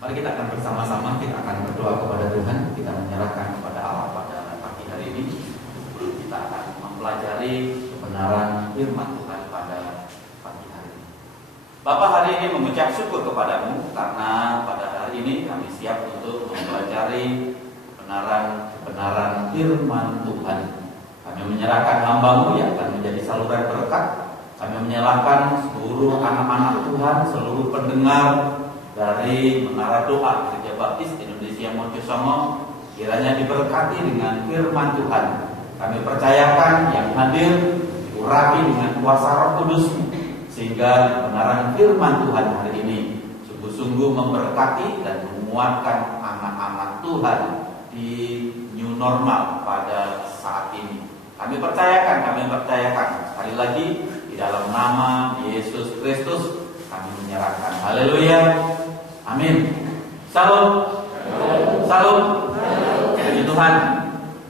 Mari kita akan bersama-sama, kita akan berdoa kepada Tuhan, kita menyerahkan kepada Allah pada pagi hari ini. Kita akan mempelajari kebenaran firman Tuhan pada pagi hari ini. Bapa, hari ini mengucap syukur kepadamu karena pada hari ini kami siap untuk mempelajari kebenaran firman Tuhan. Kami menyerahkan hamba-Mu yang akan menjadi saluran berkat. Kami menyerahkan seluruh anak-anak Tuhan, seluruh pendengar dari Menara Doa Gereja Baptis Indonesia Montesongo, kiranya diberkati dengan firman Tuhan. Kami percayakan yang hadir diurapi dengan kuasa Roh Kudus, sehingga kebenaran firman Tuhan hari ini sungguh-sungguh memberkati dan menguatkan anak-anak Tuhan di new normal pada saat ini. Kami percayakan sekali lagi di dalam nama Yesus Kristus kami menyerahkan. Haleluya. Amin. Salam. Salam. Puji Tuhan.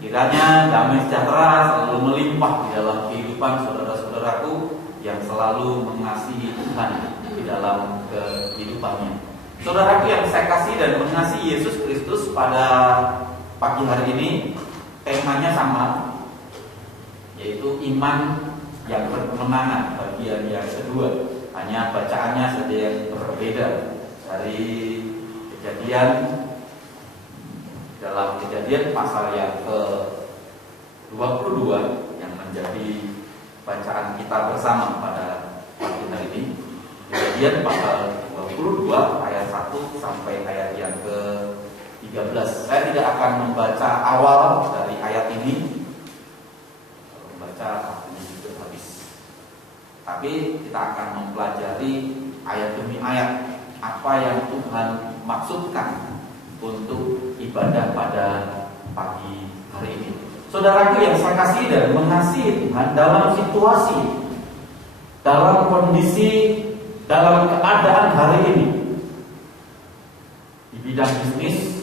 Kiranya damai sejahtera selalu melimpah di dalam kehidupan saudara-saudaraku yang selalu mengasihi Tuhan di dalam kehidupannya. Saudaraku yang saya kasih dan mengasihi Yesus Kristus, pada pagi hari ini temanya sama, yaitu iman yang berkemenangan, bagian yang kedua. Hanya bacaannya saja yang berbeda. Dari dalam Kejadian pasal yang ke-22 yang menjadi bacaan kita bersama pada pagi hari ini. Kejadian pasal 22 ayat 1 sampai ayat yang ke-13. Saya tidak akan membaca awal dari ayat ini, membaca ini sudah habis. Tapi kita akan mempelajari ayat demi ayat apa yang Tuhan maksudkan untuk ibadah pada pagi hari ini. Saudaraku yang saya kasih dan mengasihi Tuhan, dalam situasi, dalam kondisi, dalam keadaan hari ini, di bidang bisnis,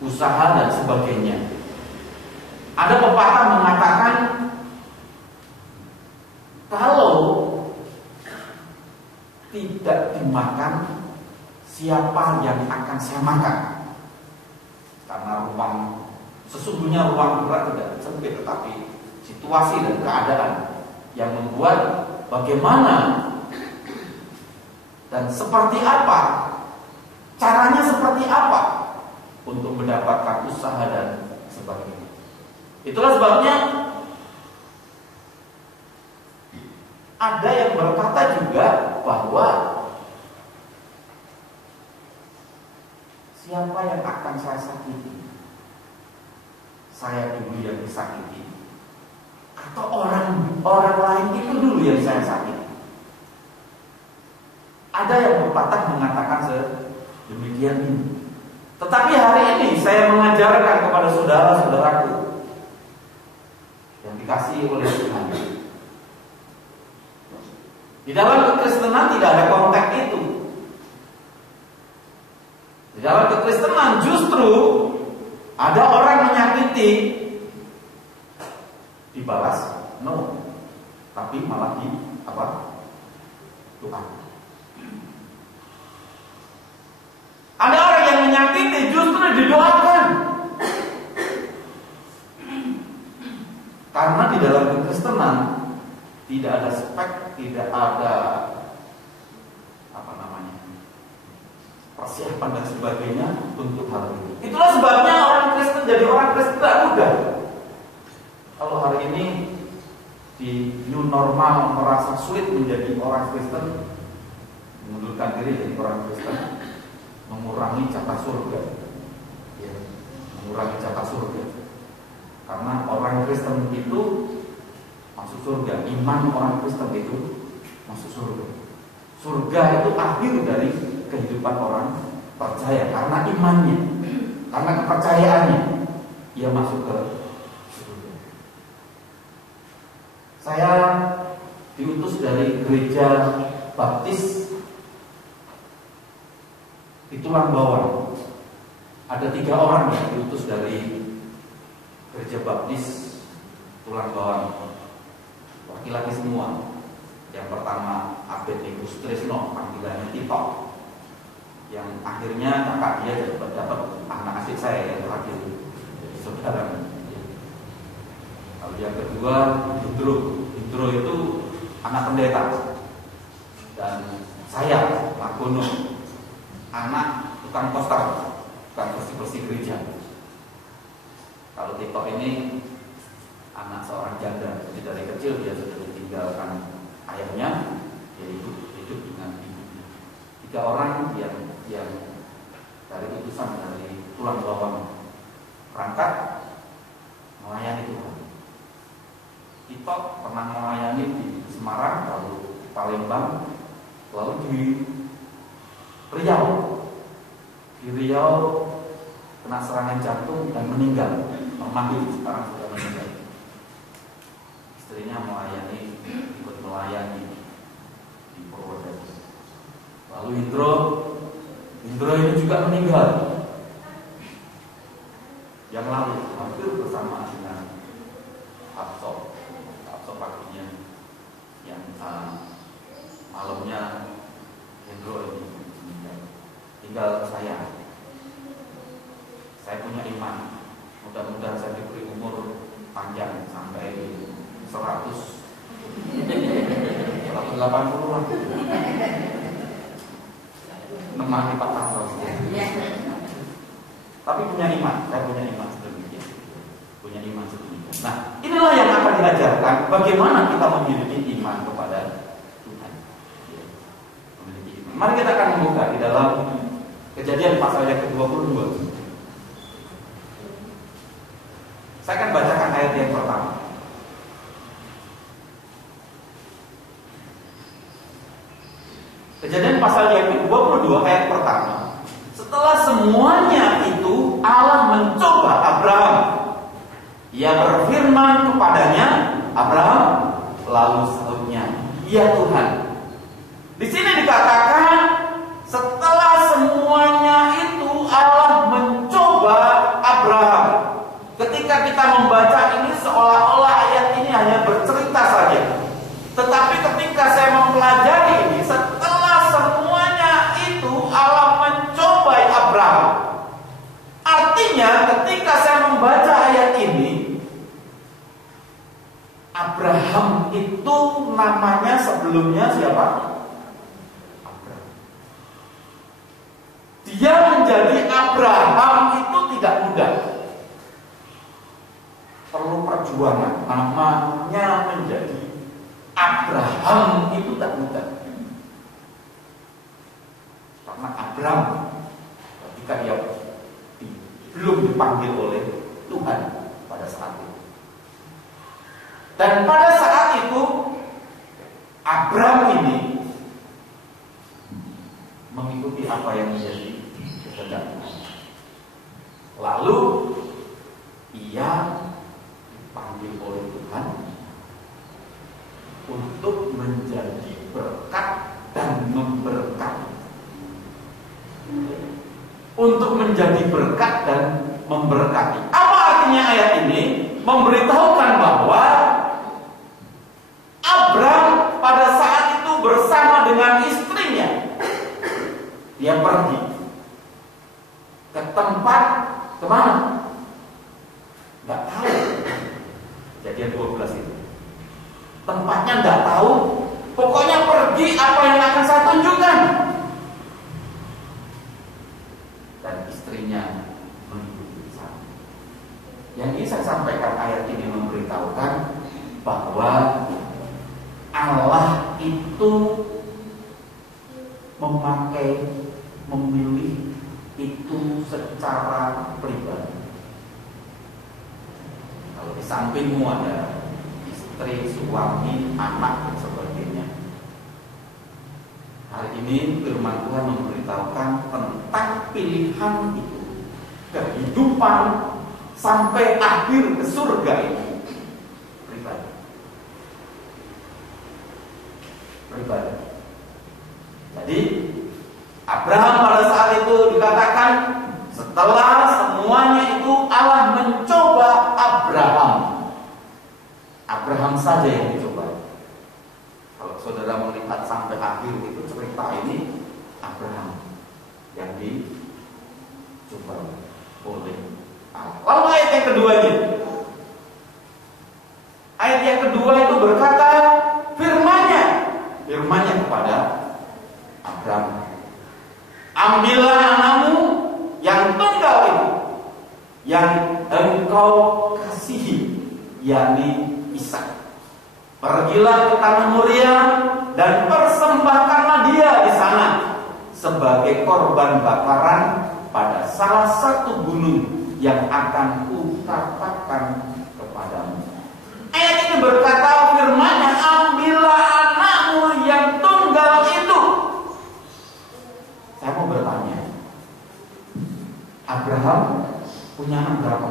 usaha dan sebagainya, ada pepatah mengatakan, kalau tidak dimakan, siapa yang akan saya makan? Karena sesungguhnya ruang gerak tidak sempit, tetapi situasi dan keadaan yang membuat bagaimana dan seperti apa, caranya seperti apa untuk mendapatkan usaha dan sebagainya. Itulah sebabnya ada yang berkata juga bahwa siapa yang akan saya sakiti? Saya dulu yang disakiti, atau orang lain itu dulu yang saya sakiti? Ada yang pepatah mengatakan demikian ini. Tetapi hari ini saya mengajarkan kepada saudara-saudaraku yang dikasihi oleh Tuhan, di dalam kekristenan tidak ada konteks itu. Di dalam kekristenan justru ada orang menyakiti, dibalas no, tapi malah Tuhan. Ada orang yang menyakiti justru didoakan. Karena di dalam kekristenan tidak ada spek, tidak ada persiapan dan sebagainya untuk hal ini. Itulah sebabnya orang Kristen jadi orang Kristen tidak mudah. Kalau hari ini di new normal merasa sulit menjadi orang Kristen, mengundurkan diri jadi orang Kristen, mengurangi jatah surga, ya, mengurangi jatah surga. Karena orang Kristen itu masuk surga, iman orang Kristen itu masuk surga. Surga itu akhir dari kehidupan orang percaya, karena imannya, karena kepercayaannya, ia masuk ke surga. Saya diutus dari Gereja Baptis di Tulang Bawang. Ada 3 orang yang diutus dari Gereja Baptis Tulang Bawang, laki-laki semua. Yang pertama Abednego Tresno, panggilannya Tito. yang akhirnya kakak dia dapat anak adik saya yang terakhir, jadi saudara. Lalu yang kedua Hidro itu anak pendeta, dan saya Margono anak tukang poster, tukang bersih gereja. Kalau Tito ini anak seorang janda, jadi dari kecil dia sudah ditinggalkan ayahnya, dia hidup dengan ibunya. 3 orang yang dari utusan dari tulang bawang berangkat melayani Tuhan. Tito pernah melayani di Semarang, lalu di Palembang, lalu di Riau. Di Riau kena serangan jantung dan meninggal. Mati sekarang sudah meninggal. Istrinya ikut melayani di Purworejo. Lalu Hidro ini juga meninggal yang lalu, hampir bersama dengan Hapso paginya, yang malamnya Hidro ini meninggal. Tinggal saya punya iman, mudah-mudahan saya diberi umur panjang sampai 180 lah, nemani Pak Pastor. Tapi punya iman, saya punya iman sedemikian. Nah, inilah yang akan diajarkan bagaimana kita memiliki iman kepada Tuhan. Memiliki iman. Mari kita akan membuka di dalam Kejadian pasal yang ke-22. Saya akan bacakan ayat yang pertama. Kejadian pasal yang ke-22 ayat pertama. Setelah semuanya itu Allah mencoba Abraham. Ia berfirman kepadanya, Abraham, lalu sahutnya, ya Tuhan. Di sini dikatakan setelah semuanya itu Allah mencoba Abraham. Ketika kita membaca ini seolah-olah ayat ini hanya bercerita saja. Tetapi ketika saya mempelajari ini, setelah semuanya itu Allah mencoba Abraham. Artinya ketika saya membaca ayat ini, Abraham itu namanya sebelumnya siapa? Abraham. Dia menjadi Abraham itu tidak mudah. Perlu perjuangan. Namanya menjadi Abraham itu tak mudah. Karena Abraham ketika dia belum dipanggil oleh Tuhan pada saat itu. Dan pada saat itu Abraham ini mengikuti apa yang menjadi kehendak Tuhan. Lalu ia dipanggil oleh Tuhan untuk menjadi berkat dan memberkati. Untuk menjadi berkat dan memberkati. Apa artinya ayat ini? Memberitahukan bahwa Abraham pada saat itu bersama dengan istrinya, dia pergi ke tempat kemana? Nggak tahu. Kejadian 12 itu. Tempatnya nggak tahu. Pokoknya pergi, apa yang akan saya tunjukkan. Dan istrinya mengikuti sana. Yang ini saya sampaikan, ayat ini memberitahukan bahwa Allah itu memilih itu secara pribadi. Kalau di sampingmu ada istri, suami, anak, dan sebagainya. Hari ini firman Tuhan memberitahukan tentang pilihan itu, kehidupan sampai akhir ke surga itu pribadi. Jadi Abraham pada saat itu dikatakan setelah semuanya itu Allah mencoba Abraham. Abraham saja yang dicoba. Kalau saudara melihat sampai akhir itu cerita ini, Abraham yang dicoba oleh Allah. Lalu ayat yang keduanya. Ayat yang kedua itu berkata firman-Nya kepada Abraham. Ambillah anakmu yang tunggal itu, yang engkau kasihi, yakni Ishak. Pergilah ke tanah Moria dan persembahkanlah dia di sana sebagai korban bakaran pada salah satu gunung yang akan kukatakan kepadamu. Ayat ini berkata firman-Nya, ambillah anakmu yang tunggal itu. Saya mau bertanya, Abraham punya anak berapa?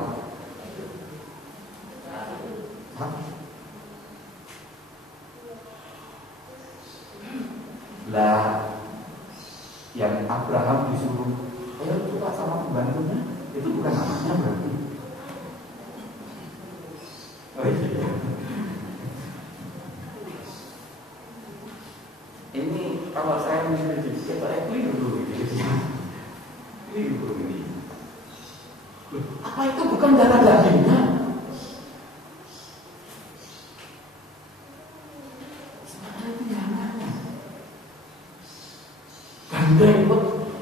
Lah, yang Abraham disuruh, ayo coba sama pembantunya, itu bukan anaknya berarti. Oh iya. Ini kalau saya menjadi saya keliru gitu. Keliru ini. Apa itu bukan darah dagingnya? Gandeng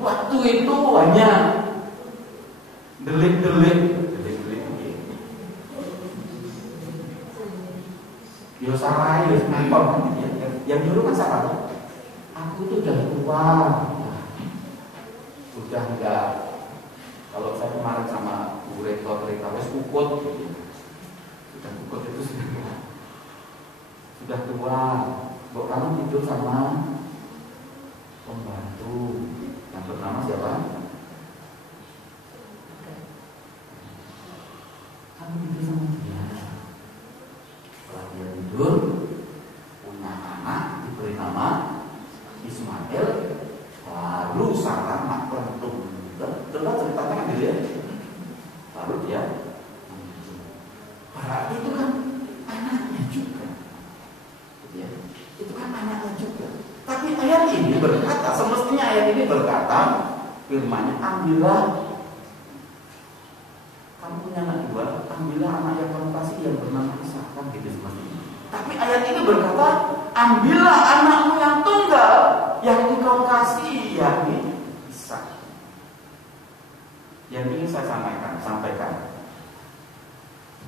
waktu itu hanya delik-delik. Yo salah, yo ngempel. Yang dulu kan siapa tuh? Aku tuh udah tua, udah enggak. Kalau saya kemarin sama Bu Rektor wes ukut, sudah ukut itu sudah tua. Kok kamu tidur sama pembantu yang bernama siapa? Kamu tidur sama dia. Setelah dia tidur, punya anak diberi nama Ismail, lalu sang anak perempuan. Dengar ceritanya kan dia. Lalu dia, berarti itu kan anaknya juga. Itu kan anaknya juga. Tapi ayat ini berkata, semestinya ayat ini berkata, firman-Nya, ambillah, kamu punya anak dua, ambillah anak yang kamu kasih yang bernama Ishak, kan gitu semestinya. Tapi ayat ini berkata, ambillah anakmu yang tunggal yang engkau kasih, yakni Ishak. Yang ingin saya sampaikan,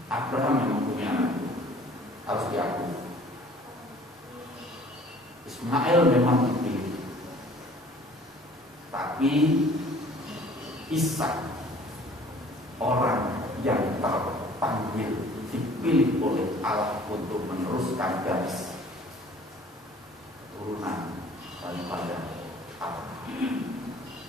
Abraham yang mempunyai anak harus diakui. Ismail memang dipilih, tapi Ishak orang yang terpanggil, dipilih oleh Allah untuk meneruskan garis keturunan daripada Abraham.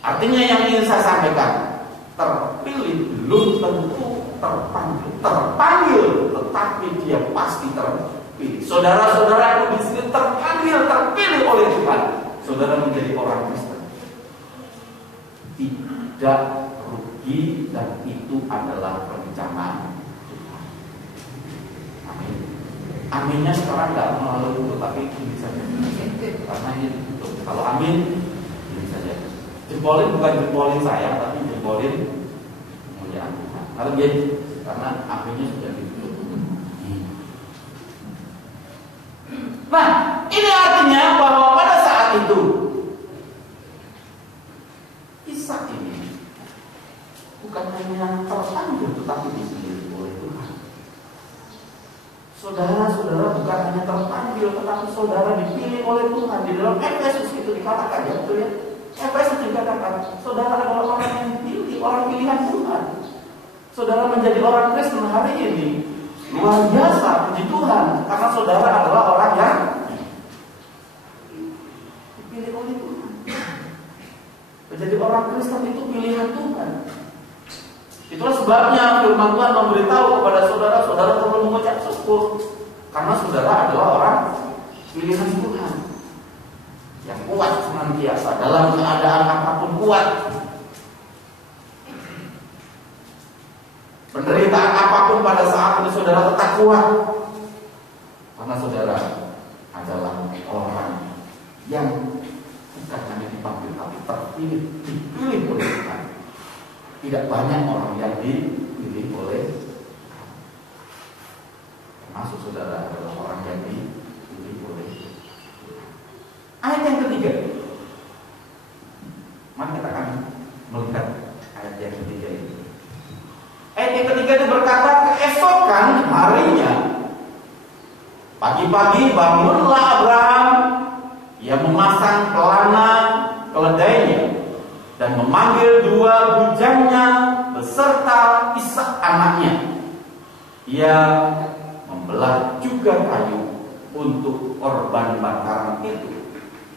Artinya yang ingin saya sampaikan, terpilih belum tentu terpanggil, tetapi dia pasti terpilih. Saudara-saudaraku di sini terpilih oleh Tuhan. Saudara menjadi orang Kristen, tidak rugi, dan itu adalah rencana Tuhan. Amin. Aminnya sekarang nggak melalui itu, tapi ini saja. Karena ini itu. Kalau amin, ini saja. Jempolin bukan jempolin saya, tapi jempolin kemuliaan Tuhan. Kalau dia, karena aminnya sudah ditutup. Nah, ini artinya bahwa pada saat itu Ishak ini bukan hanya terpanggil, tetapi dipilih oleh Tuhan. Saudara-saudara bukan hanya terpanggil, tetapi saudara dipilih oleh Tuhan. Di dalam Efesus itu dikatakan, ya betul ya. Efesus dikatakan, saudara adalah orang yang dipilih, orang pilihan Tuhan. Saudara menjadi orang Kristen hari ini luar biasa, puji Tuhan, karena saudara adalah orang yang dipilih oleh Tuhan. Menjadi orang Kristen itu pilihan Tuhan. Itulah sebabnya firman Tuhan memberitahu kepada saudara, saudara perlu mengucap syukur, karena saudara adalah orang pilihan Tuhan yang kuat senantiasa dalam keadaan apapun kuat. Penderitaan apapun pada saat ini saudara tetap kuat, karena saudara adalah orang yang bukan hanya dipanggil, tapi terpilih, dipilih oleh tidak banyak orang yang dipilih oleh, termasuk saudara adalah orang yang dipilih oleh. Ayat yang ketiga, mari kita akan melihat ayat yang ketiga ini. Ayat yang ketiga itu berkata, keesokan harinya, pagi-pagi bangunlah Abraham, ia memasang pelana keledainya dan memanggil dua bujangnya beserta Ishak anaknya. Ia membelah juga kayu untuk korban bakaran itu.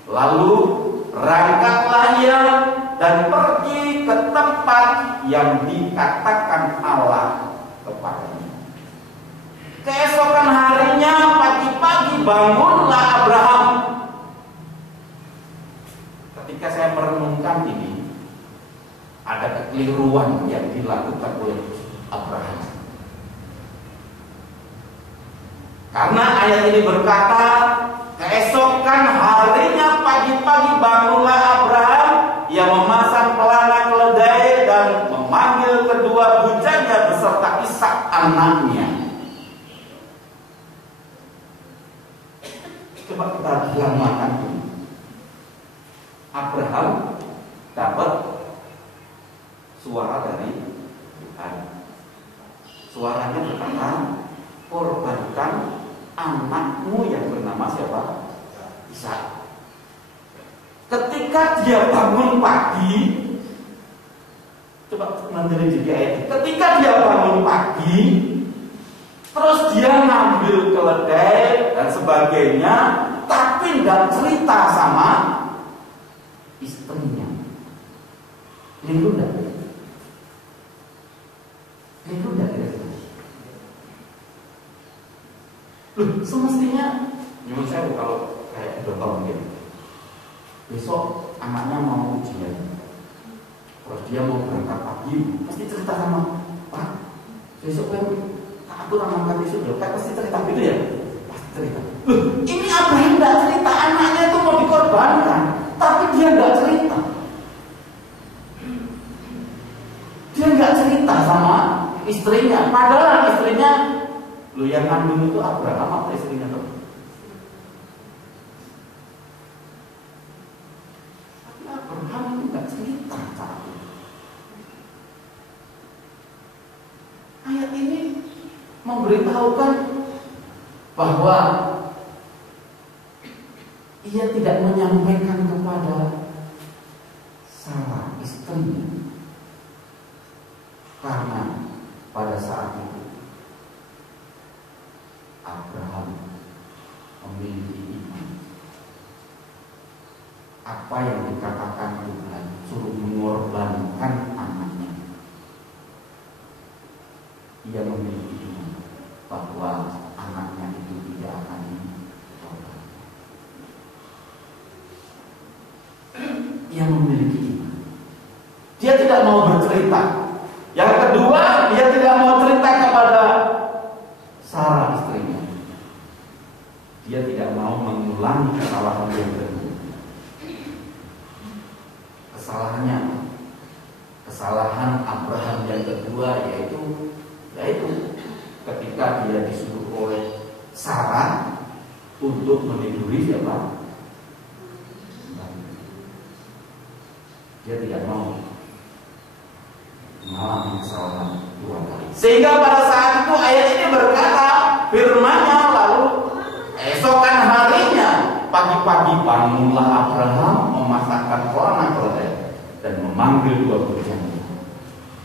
Lalu berangkatlah ia dan pergi ke tempat yang dikatakan Allah kepadanya. Keesokan harinya pagi-pagi bangunlah Abraham. Ketika saya merenungkan ini, ada kekeliruan yang dilakukan oleh Abraham. Karena ayat ini berkata, keesokan harinya pagi-pagi bangunlah Abraham, ia memasang pelana keledai dan memanggil kedua bujangnya beserta Ishak anaknya. Coba kita lamakan ini. Abraham dapat suara dari Tuhan. Suaranya berkata, korbankan anakmu yang bernama siapa? Ishak. Ketika dia bangun pagi, coba nanti jadi ayat. Ketika dia bangun pagi, terus dia ngambil keledai dan sebagainya, tapi nggak cerita sama istrinya. Liru enggak? Liru enggak kira-kira? Loh, semestinya nyuruh saya kalau kayak dokter mungkin besok anaknya mau ujian, terus dia mau berangkat pagi, pasti cerita sama Pak, besok kan aku angkat besok ya, Pak pasti cerita gitu ya, pasti cerita. Loh, ini Abraham nggak cerita, anaknya itu mau dikorbankan, tapi dia nggak cerita. Dia nggak cerita sama istrinya, padahal istrinya, lu yang kandung itu Abraham apa istrinya tuh? Tapi Abraham itu nggak cerita saat itu. Ayat ini memberitahukan bahwa ia tidak menyampaikan kepada Sarah istrinya, karena pada saat itu Abraham memiliki iman. Apa yang dikatakan Tuhan, suruh mengorbankan anaknya, ia memiliki iman bahwa anaknya itu tidak akan dikorbankan. Ia memiliki iman. Dia tidak mau bercerita. Yang kedua, dia tidak mau cerita kepada Sarah istrinya. Dia tidak mau mengulangi kesalahan yang kedua. Kesalahan Abraham yang kedua yaitu ketika dia disuruh oleh Sarah untuk meniduri siapa? Dia tidak mau mengalami kesalahan dua kali. Sehingga pada saat itu ayat ini berkata, firman-Nya, lalu esokan harinya pagi-pagi bangunlah Abraham, memasangkan pelana keledai dan memanggil dua bujangnya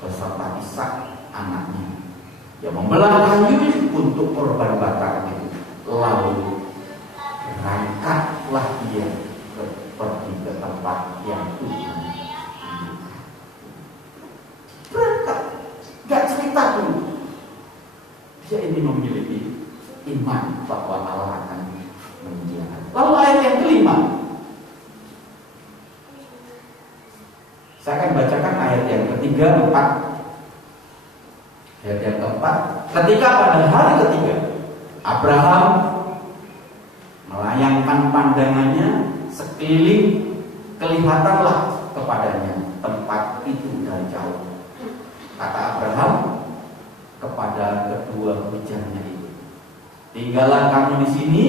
beserta Ishak anaknya. Dia membelah kayu untuk korban bakar itu. Lalu berangkatlah dia pergi ke tempat yang Tuhan. Berangkat, gak cerita dulu. Dia ini memiliki iman bahwa Allah akan menyediakan. Lalu ayat yang kelima, saya akan bacakan ayat yang ketiga, empat. Ayat yang keempat, ketika pada hari ketiga Abraham melayangkan pandangannya sekeliling, kelihatanlah kepadanya tempat itu dari jauh. kata Abraham kepada kedua bujangnya itu, tinggallah kamu di sini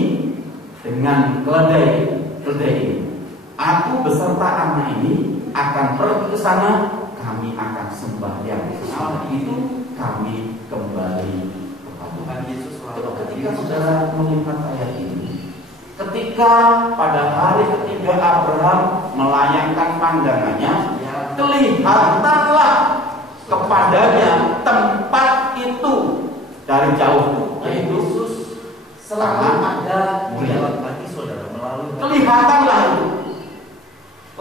dengan keledai ini. Aku beserta anak ini akan pergi ke sana, kami akan sembahyang. Nah, itu kami kembali kepada Tuhan Yesus. Ketika saudara melihat ayat ini, ketika pada hari ketiga Abraham melayangkan pandangannya, kelihatanlah kepadanya tempat itu dari jauh, yaitu selalu ada jalan bagi saudara melalui. Kelihatanlah itu.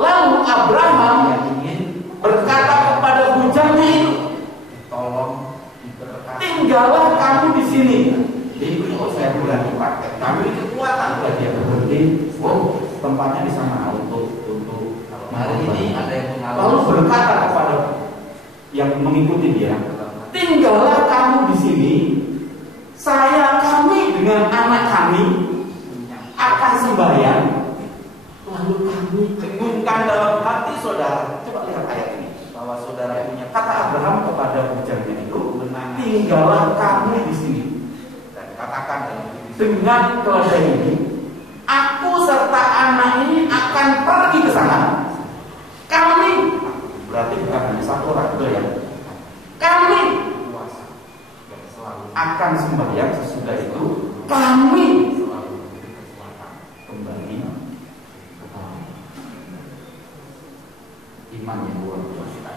Lalu Abraham yang ingin berkata kepada bujangnya itu, tolong tinggallah kamu di sini. Jadi saya berani pakai. Kami kekuatan buat dia berhenti. Oh, tempatnya di sana untuk hari ini ada yang mengalami. Lalu berkata kepada yang mengikuti dia, tinggallah kamu di sini. Kami dengan anak kami akan sembahyang. Lalu kami dengungkan dalam hati saudara. Coba lihat ayat ini, bahwa saudara punya kata Abraham kepada bujangnya itu, tinggallah kami di sini. Dan katakan dengan keledai ini, aku serta anak ini akan pergi ke sana. Kami, berarti bukan hanya satu orang, betul ya? Kami akan sembahyang, sesudah itu kami kembali kepada iman yang luar biasa.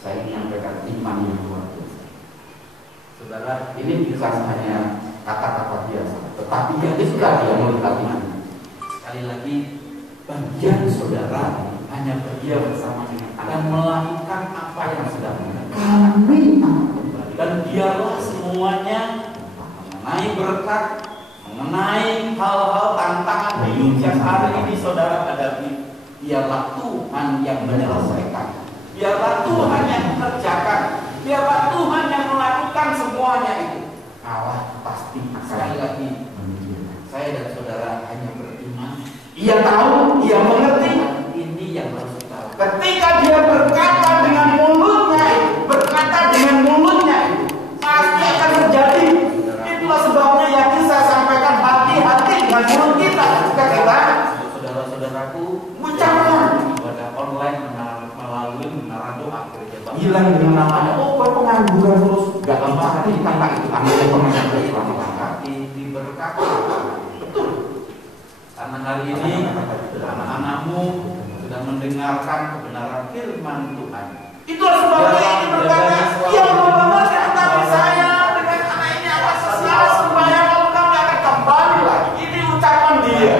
Saya menyampaikan iman yang luar biasa. Saudara, ini bukan hanya kata-kata biasa, tetapi yang juga dia melihat iman. Sekali lagi, bagian saudara hanya dia bersama dengan akan melakukan apa yang sedang kami kembali, dan biarlah semuanya mengenai berkat, mengenai hal-hal tantangan hidup yang hari ini saudara hadapi, biarlah Tuhan yang menyelesaikan, biarlah Tuhan yang mengerjakan, biarlah Tuhan yang melakukan semuanya itu. Allah pasti sekali lagi, saya dan saudara hanya beriman. Ia tahu, ia mengerti. Ketika dia berkata dengan mulutnya itu, pasti akan terjadi. Itulah sebabnya yang saya sampaikan, hati-hati dengan mulut kita ketika kita, saudara-saudaraku, mengucapkan ibadah online melalui menara doa gereja. Hilang dengan namanya, oh pengangguran terus, gak lama hati kata itu, ambil pengangguran selama diberkati. Betul. Karena hari ini anak-anakmu sudah mendengarkan kebenaran firman Tuhan. Itulah sebabnya ini berkata, yang membangunkan tapi saya dengan anak ini akan sesuai sembahyang, lalu kami akan kembali lagi. Ini ucapan dia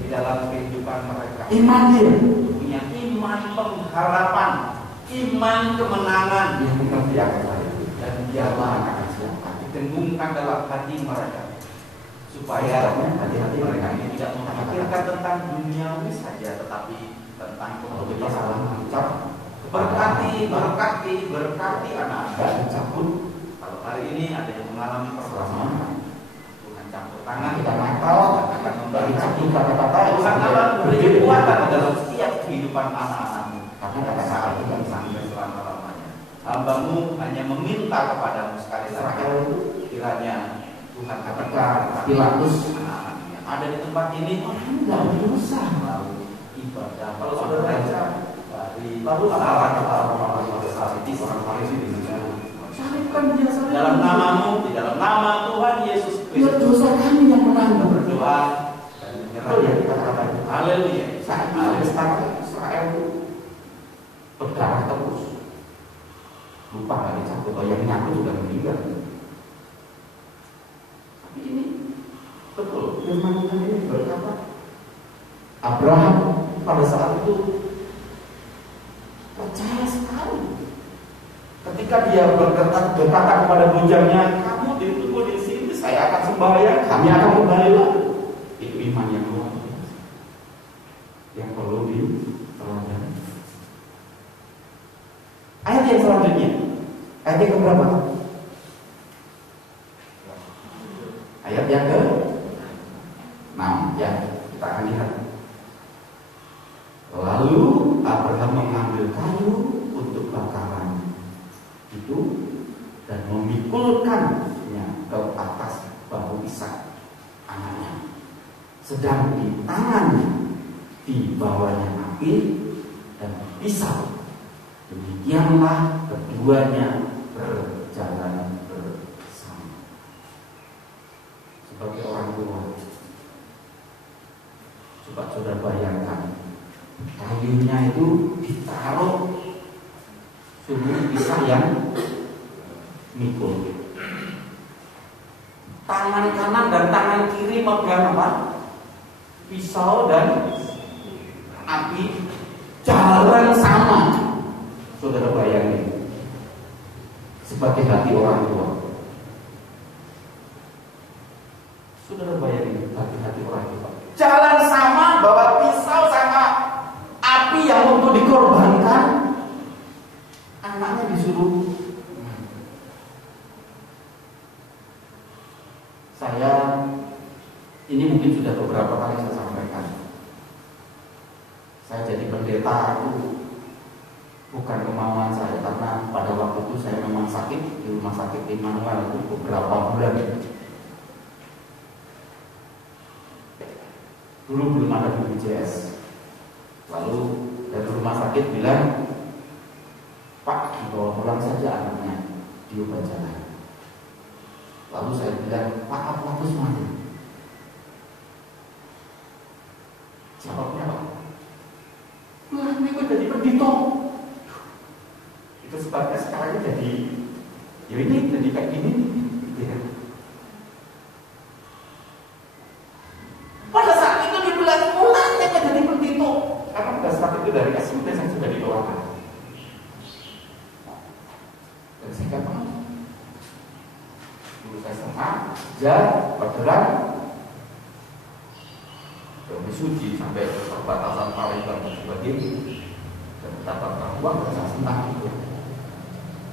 di dalam kehidupan mereka. Iman dia punya iman pengharapan, iman kemenangan yang mengerjakan itu, dan dialah akan siapa didengungkan dalam hati mereka, supaya hati-hati mereka ini tidak memikirkan tentang duniawi saja, tetapi tentang kemuliaan Allah. Berkati anak-anak cabut. Kalau hari ini ada yang mengalami persoalan, Tuhan campur tangan, kita nakal akan memberi cabut kata-kata. Tuhan akan memberi kekuatan dalam setiap kehidupan anak-anakmu. Karena kata saat itu sampai selama-lamanya. Hambamu hanya meminta kepadamu sekali lagi, kiranya Tuhan ketika Pilatus anak-anaknya ada di tempat ini, tidak berusaha melalui ibadah. Kalau saudara baca dari lalu orang Farisi di sana, salibkan dia dalam namamu, di dalam nama Tuhan Yesus Kristus. Biar dosa kami yang menanggung, berdoa dan menyerah. Haleluya. Saat Israel berdarah terus, lupa nggak dicabut, oh yang nyambut sudah meninggal. Ini betul firman Tuhan ini berkata, Abraham pada saat itu percaya sekali. Ketika dia berkata kepada bujangnya, kamu ditunggu di sini, saya akan sembahyang, kami akan kembali lagi. Itu iman yang luar biasa, yang perlu diteladani. Ayat yang selanjutnya, ayat yang keberapa? Ayat yang ke-6 ya, kita akan lihat. Lalu Abraham mengambil kayu untuk bakaran itu dan memikulkannya ke atas bahu Ishak anaknya. Sedang di tangannya dibawanya api dan pisau. Demikianlah keduanya berjalan bersama. Sebagai orang tua, coba saudara bayangkan, kayunya itu ditaruh, suruh Ishak yang mikul. Tangan kanan dan tangan kiri megang apa? Pisau dan api, jalan sama. Saudara bayangin, sebagai hati orang tua. Saudara bayangin hati orang tua. Jalan sama, bawa pisau sama api yang untuk dikorbankan. Anaknya disuruh. Saya ini mungkin sudah beberapa kali saya sampaikan. Saya jadi pendeta itu bukan kemauan saya, karena pada waktu itu saya memang sakit di rumah sakit Immanuel itu beberapa bulan. Dulu belum ada BPJS. Lalu dari rumah sakit bilang, Pak, dibawa pulang saja anaknya, diobat jalan. Lalu saya bilang, Pak, aku semuanya. Jawabnya apa? Wah, ini kok jadi pendito. Itu sebabnya sekarang jadi, ya ini jadi kayak gini. Ya. Pada saat itu dibilang, mulanya kok jadi pendito. Karena pada saat itu dari SMP saya sudah didoakan. Dan saya kata, dulu saya setengah, bergerak, lebih suci sampai perbatasan Palembang dan sebagainya, dan betapa peruang dan saya senang itu.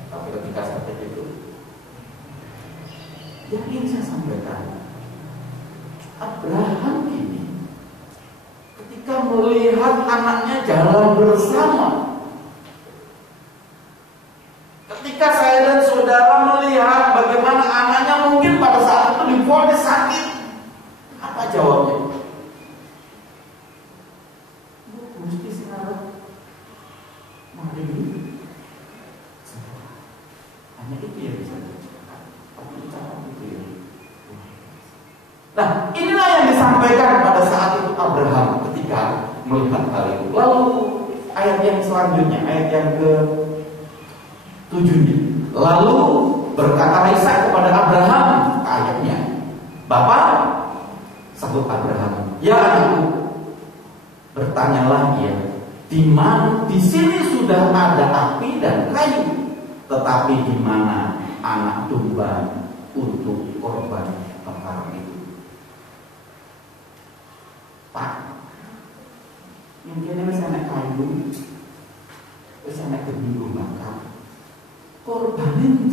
Tapi ketika seperti itu, yang ingin saya sampaikan, Abraham ini ketika melihat anaknya jalan bersama, ketika saya dan saudara melihat bagaimana anaknya mungkin pada saat itu divonis sakit, apa jawabnya? Gusti sinarep mari hanya itu yang bisa diucapkan. Nah, inilah yang disampaikan pada saat itu Abraham ketika melihat hal itu. Lalu ayat yang selanjutnya, ayat yang ke-7. Lalu berkata Ishak kepada Abraham, ayatnya, Bapak, sahut Abraham, ya anakku. Bertanyalah ia, di sini sudah ada api dan kayu, tetapi di mana anak domba untuk korban bakaran itu? Pak, mungkin ini saya kayu, saya kedua bakar, korbanin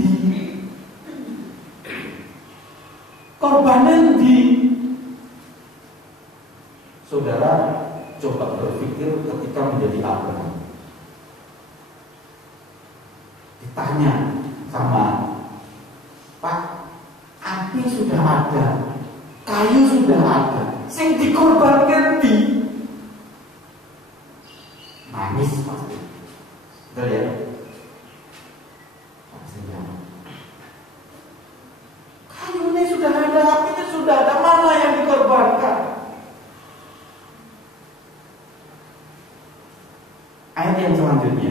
di saudara. Coba berpikir ketika menjadi Abraham, ditanya sama Pak, api sudah ada, kayu sudah ada, sing dikorbankan di nangis pasti, betul ya? Kayunya sudah ada, apinya sudah ada, mana yang dikorbankan? Ayat yang selanjutnya,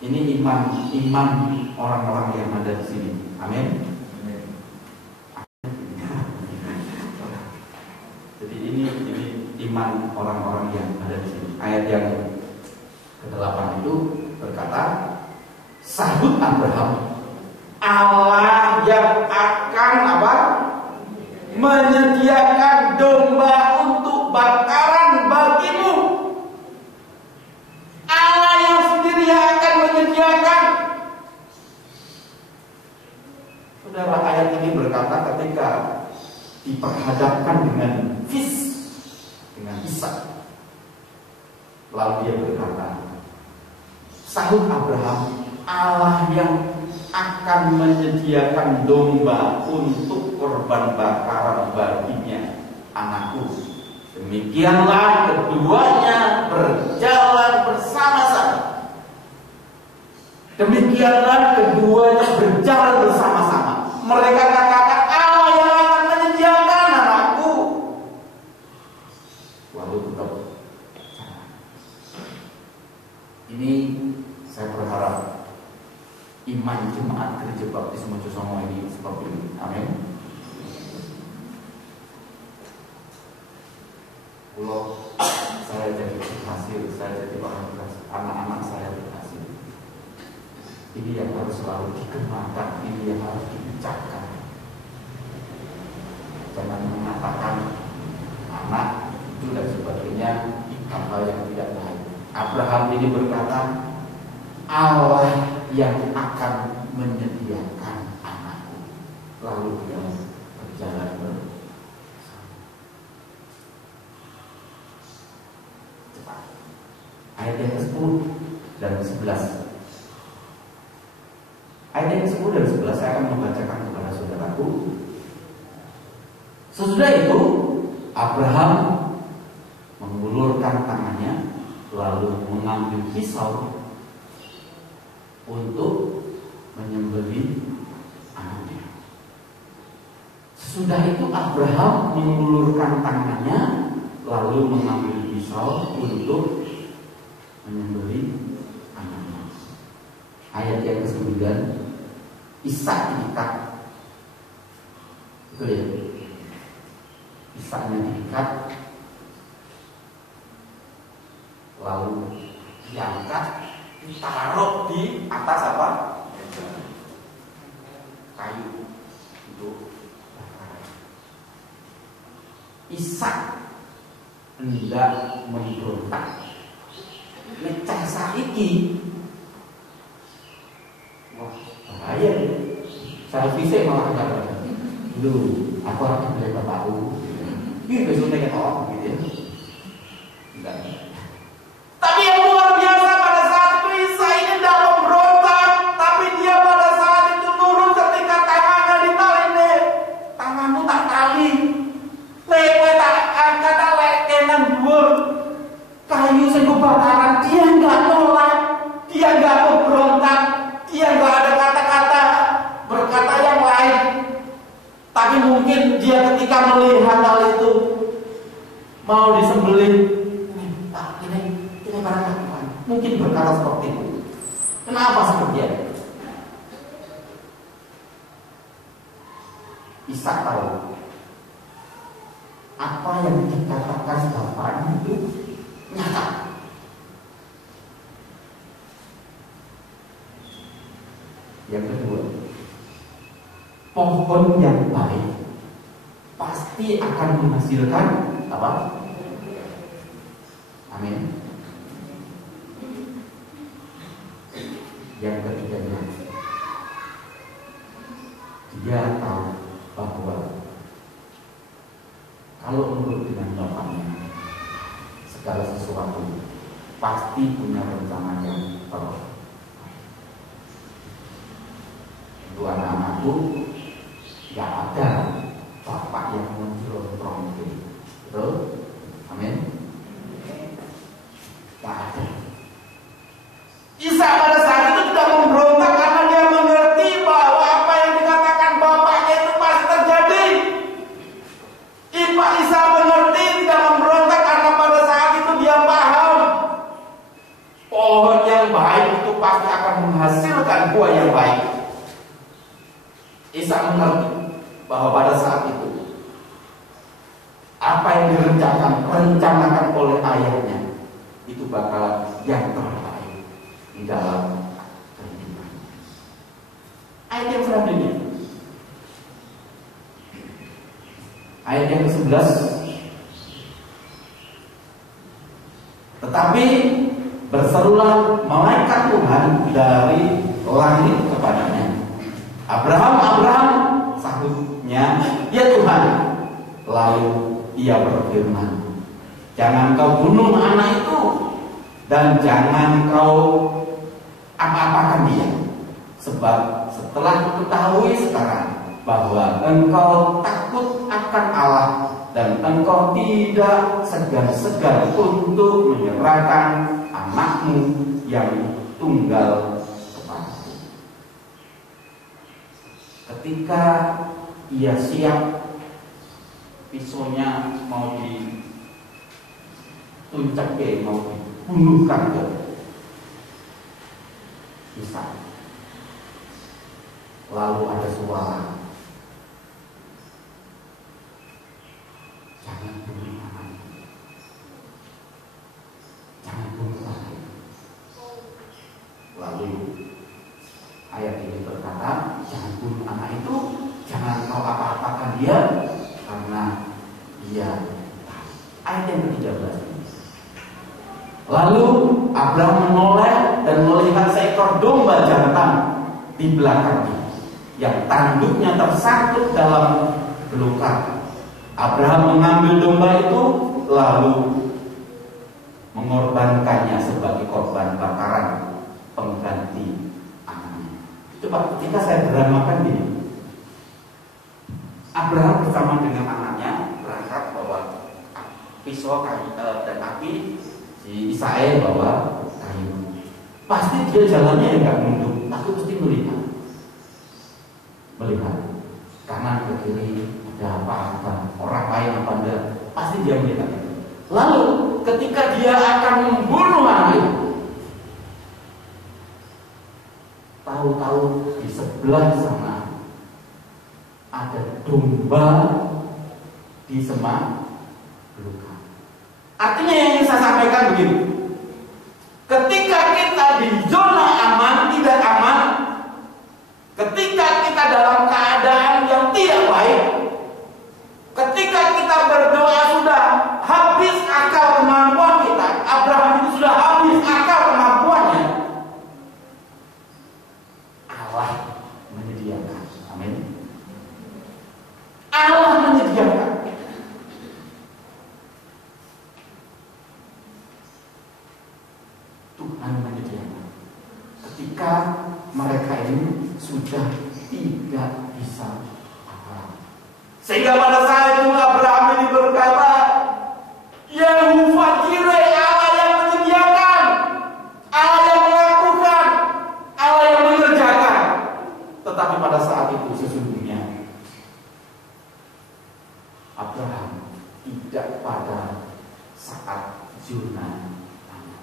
ini iman orang-orang yang ada di sini. Amin. Jadi ini iman orang-orang yang ada di sini. Ayat yang ke-8 itu berkata, sahut Abraham, Allah yang akan apa? Menyediakan domba untuk bakaran bagimu. Allah yang sendiri akan menyediakan. Saudara, ayat ini berkata ketika diperhadapkan dengan Ishak, Lalu dia berkata, sahut Abraham, Allah yang akan menyediakan domba untuk korban bakaran baginya anakku. Demikianlah keduanya berjalan bersama-sama. Mereka katakan, Allah yang akan menyediakan anakku. Lalu tetap ini saya berharap iman jemaat Gereja Baptis Mojosongo ini seperti ini. Amin. Kalau saya jadi berhasil, saya jadi orang berhasil, anak-anak saya berhasil. Ini yang harus selalu dikembangkan, ini yang harus dibicarakan. Jangan mengatakan anak itu dan sebagainya hal yang tidak baik. Abraham ini berkata, Allah yang akan menyediakan anakku. Lalu dia berjalan bersama. Cepat. Ayat yang ke-10 dan 11. Ayat yang ke-10 dan 11 saya akan membacakan kepada saudaraku. Sesudah itu Abraham mengulurkan tangannya, lalu mengambil pisau untuk menyembelih anaknya. Sesudah itu Abraham mengulurkan tangannya, lalu mengambil pisau untuk menyembelih anaknya. Ayat yang ke-9, Ishak diikat. Itu ya. Ishaknya diikat, lalu diangkat, ditaruh di atas apa? Kayu. Itu Ishak hendak memberontak. Ngecah saiki. Wah, bahaya nih. Saya fisik malah enggak. Dulu aku akan beli bapakku. Ini besoknya ketok gitu ya. Enggak. Tapi yang luar biasa pada saat itu Ishak ini tidak memberontak, tapi dia pada saat itu turun ketika tangannya ditali. Tanganmu tak tali, lewe tak angkat, tak lekenan dhuwur. Kayu sing kebakaran, dia nggak nolak, dia nggak memberontak, dia nggak ada kata-kata berkata yang lain. Tapi mungkin dia ketika melihat hal itu mau disembelih, ini barang Tuhan. Mungkin berkata seperti itu. Kenapa seperti itu? Ishak tahu apa yang dikatakan bapaknya itu nyata. Yang kedua, pohon yang baik pasti akan menghasilkan apa? Amin. Yang ketiganya, dia tahu bahwa kalau menurut dengan bapaknya, segala sesuatu pasti punya rencana yang terbaik. Itu anak-anakku, gak ada bapak yang menjelontrong itu. Betul? Amin. Gak ada. Ishak pada saat itu tidak memberontak karena dia mengerti bahwa apa yang dikatakan bapaknya itu pasti terjadi. Ishak mengerti, tidak memberontak karena pada saat itu dia paham pohon yang baik itu pasti akan menghasilkan buah yang baik. Ishak mengerti bahwa pada saat itu apa yang direncanakan oleh ayahnya itu bakal yang terbaik di dalam kehidupan. Ayat yang selanjutnya, ayat yang ke-11. Tetapi berserulah malaikat Tuhan dari langit kepadanya, Abraham, Abraham, sahutnya, ya Tuhan. Lalu ia berfirman, jangan kau bunuh anak itu, dan jangan kau apa-apakan dia, sebab setelah ketahui sekarang bahwa engkau takut akan Allah dan engkau tidak segan-segan untuk menyerahkan anakmu yang tunggal kepadaku. Ketika ia siap, pisaunya mau dituncak, mau dibunuhkan ke Ishak. Lalu ada suara, jangan bunuh anaknya, jangan bunuh anaknya. Lalu ayat ini berkata, jangan bunuh anak itu, jangan kau apa-apakan dia, karena dia. Ayat yang ke-13. Lalu Abraham menoleh dan melihat seekor domba jantan di belakangnya, yang tanduknya tersangkut dalam belukar. Abraham mengambil domba itu lalu mengorbankannya sebagai korban bakaran pengganti anaknya. Coba ketika saya dramakan gini, Abraham bersama dengan anaknya berangkat bawa pisau dan api, si Ishak bawa kayu. Pasti dia jalannya nggak nunduk, tapi mesti melihat kanan ke kiri, ada apa orang lain apa enggak, pasti dia melihat. Lalu ketika dia akan membunuh anak itu, tahu-tahu di sebelah sana ada domba di semak belukar. Artinya yang ingin saya sampaikan begini, ketika kita di zona aman, tidak aman, ketika kita dalam keadaan yang tidak baik, ketika kita berdoa sudah habis akal kemampuan kita, Abraham itu sudah habis akal kemampuannya, Allah menyediakan. Amin. Allah menyediakan. Tuhan menyediakan. Ketika mereka ini sudah tidak bisa apa. Sehingga pada saat itu Abraham ini berkata, Yehovah Jireh, Allah yang menyediakan, Allah yang melakukan, Allah yang mengerjakan. Tetapi pada saat itu sesungguhnya Abraham tidak pada saat zona aman,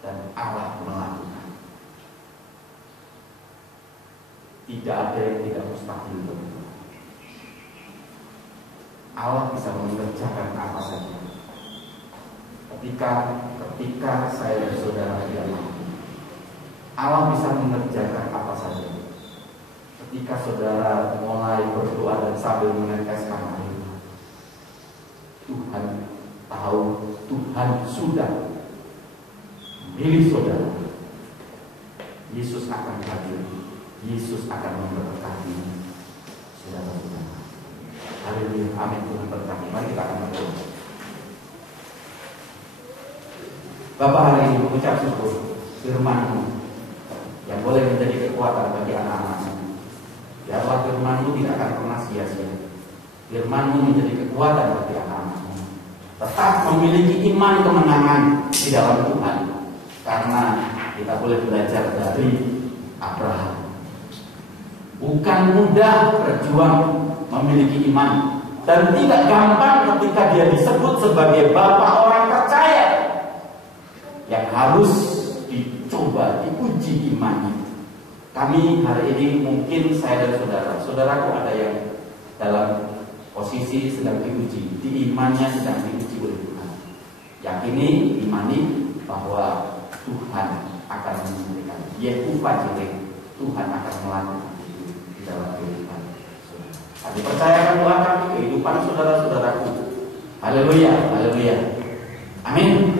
dan Allah melakukan. Tidak ada yang tidak mustahil. Allah bisa mengerjakan apa saja. Ketika saya dan saudara tidak mampu, Allah bisa mengerjakan apa saja. Ketika saudara mulai berdoa dan sambil meneteskan air, Tuhan tahu, Tuhan sudah memilih saudara. Yesus akan hadir, Yesus akan memberkati saudara-saudara. Haleluya, amin. Tuhan berkati. Mari kita akan berdoa. Bapa, hari ini mengucap syukur firman-Mu yang boleh menjadi kekuatan bagi anak-anak-Mu. Biarlah firman-Mu tidak akan pernah sia-sia. Firman-Mu menjadi kekuatan bagi anak-anak-Mu. Tetap memiliki iman kemenangan di dalam Tuhan, karena kita boleh belajar dari Abraham. Bukan mudah berjuang memiliki iman, dan tidak gampang ketika dia disebut sebagai bapak orang percaya yang harus dicoba, diuji imannya. Kami hari ini mungkin saya dan saudaraku ada yang dalam posisi sedang diuji, di imannya sedang diuji oleh Tuhan. Yakini, imani bahwa Tuhan akan memberikan. Yehovah Jireh, Tuhan akan melakukan itu di dalam kehidupan saudara. Kami percayakan Tuhan kami kehidupan saudara-saudaraku. Haleluya, haleluya. Amin.